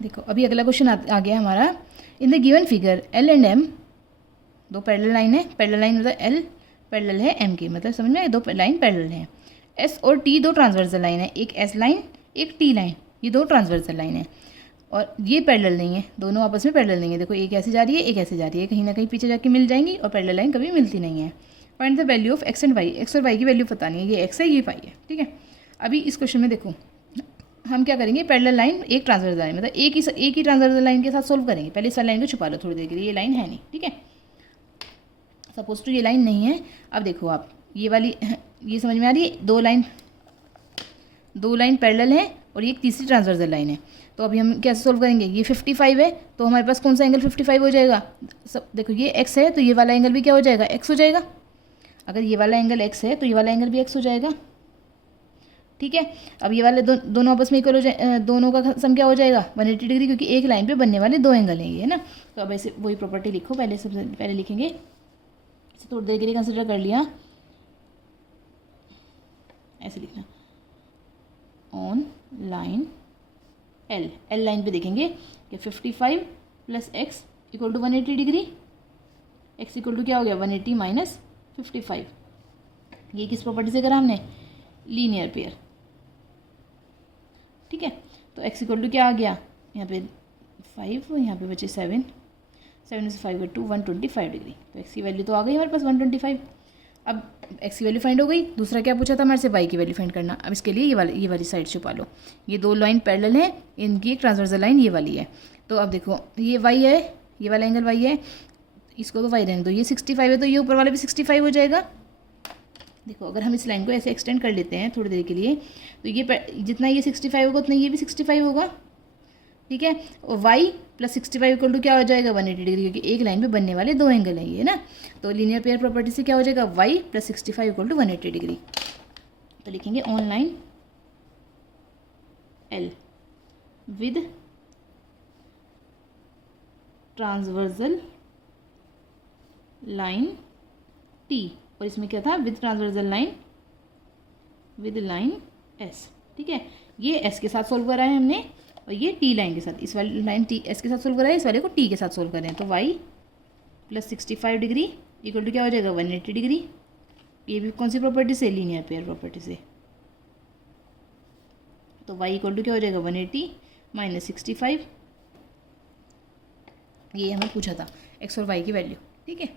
देखो अभी अगला क्वेश्चन आ गया हमारा। In the given figure L and M, दो पैरेलल लाइन है, पैरेलल लाइन मतलब एल पैरेलल है एम की, मतलब समझ में, दो लाइन पैरेलल हैं। एस और टी दो ट्रांसवर्सल लाइन है, एक एस लाइन एक टी लाइन, ये दो ट्रांसवर्सल लाइन है और ये पैरेलल नहीं है, दोनों आपस में पैरेलल नहीं है। देखो एक ऐसे जा रही है एक ऐसे जा रही है, कहीं ना कहीं पीछे जाके मिल जाएंगी और पैरेलल लाइन कभी मिलती नहीं है। Find the value of X and Y, X और वाई की वैल्यू पता नहीं है, ये एक्स है ये वाई है, ठीक है। अभी इस क्वेश्चन में देखो हम क्या करेंगे, पैरेलल लाइन एक ट्रांसवर्सल लाइन, मतलब एक ही ट्रांसवर्सल लाइन के साथ सोल्व करेंगे। पहले इस लाइन को छुपा लो थोड़ी देर के लिए, ये लाइन है नहीं, ठीक है, सपोज टू ये लाइन नहीं है। अब देखो आप ये वाली, ये समझ में आ रही है, दो लाइन पैरेलल है और ये एक तीसरी ट्रांसवर्सल लाइन है। तो अभी हम कैसे सोल्व करेंगे, ये 55 है तो हमारे पास कौन सा एंगल 55 हो जाएगा। सब देखो ये x है तो ये वाला एंगल भी क्या हो जाएगा, x हो जाएगा। अगर ये वाला एंगल x है तो ये वाला एंगल भी x हो जाएगा, ठीक है। अब ये वाले दोनों आपस में इक्वल हो जाए, दोनों का सम क्या हो जाएगा 180 डिग्री, क्योंकि एक लाइन पे बनने वाले दो एंगल हैं ये, है ना। तो अब ऐसे वही प्रॉपर्टी लिखो, पहले सबसे पहले लिखेंगे, इसे थोड़ी देर के लिए कंसिडर कर लिया, ऐसे लिखना on line L, L line पे देखेंगे कि 55 plus X equal to 180 degree, X equal to क्या हो गया 180 माइनस 55। ये किस प्रॉपर्टी से करा हमने, लीनियर पेयर, ठीक है। तो एक्स इक्वल टू क्या आ गया, यहाँ पे 5 और यहाँ पे बचे 7, 7 से 5 2 125 डिग्री। तो एक्स की वैल्यू तो आ गई हमारे पास 125। अब एक्स की वैल्यू फाइंड हो गई, दूसरा क्या पूछा था हमारे से, वाई की वैल्यू फाइंड करना। अब इसके लिए ये वाली साइड छुपा लो, ये दो लाइन पैरेलल है, इनकी एक ट्रांसवर्सल लाइन ये वाली है। तो अब देखो ये वाई है, ये वाला एंगल वाई है, इसको तो वाई रहने दो, ये 65 है तो ये ऊपर वाला भी 65 हो जाएगा। देखो अगर हम इस लाइन को ऐसे एक्सटेंड कर लेते हैं थोड़ी देर के लिए, तो ये जितना ये 65 होगा उतना ये भी 65 होगा, ठीक है। और y प्लस 65 इक्वल टू क्या हो जाएगा 180 डिग्री, क्योंकि एक लाइन पे बनने वाले दो एंगल हैं ये ना। तो लीनियर पेयर प्रॉपर्टी से क्या हो जाएगा y plus 65 equal to 180 degree. तो लिखेंगे on line L with transversal line T, और इसमें क्या था with transversal line with line S, ठीक है। ये S के साथ सोल्व करा है हमने और ये T लाइन के साथ, इस वाली लाइन T S के साथ सोल्व करा है, इस वाले को T के साथ सोल्व करें। तो y plus 65 degree equal to क्या हो जाएगा 180 डिग्री। ये भी कौन सी प्रॉपर्टी से, लीनियर पेयर प्रॉपर्टी से। तो y इक्वल टू क्या हो जाएगा 180 माइनस 65, ये हमें पूछा था x और y की वैल्यू, ठीक है।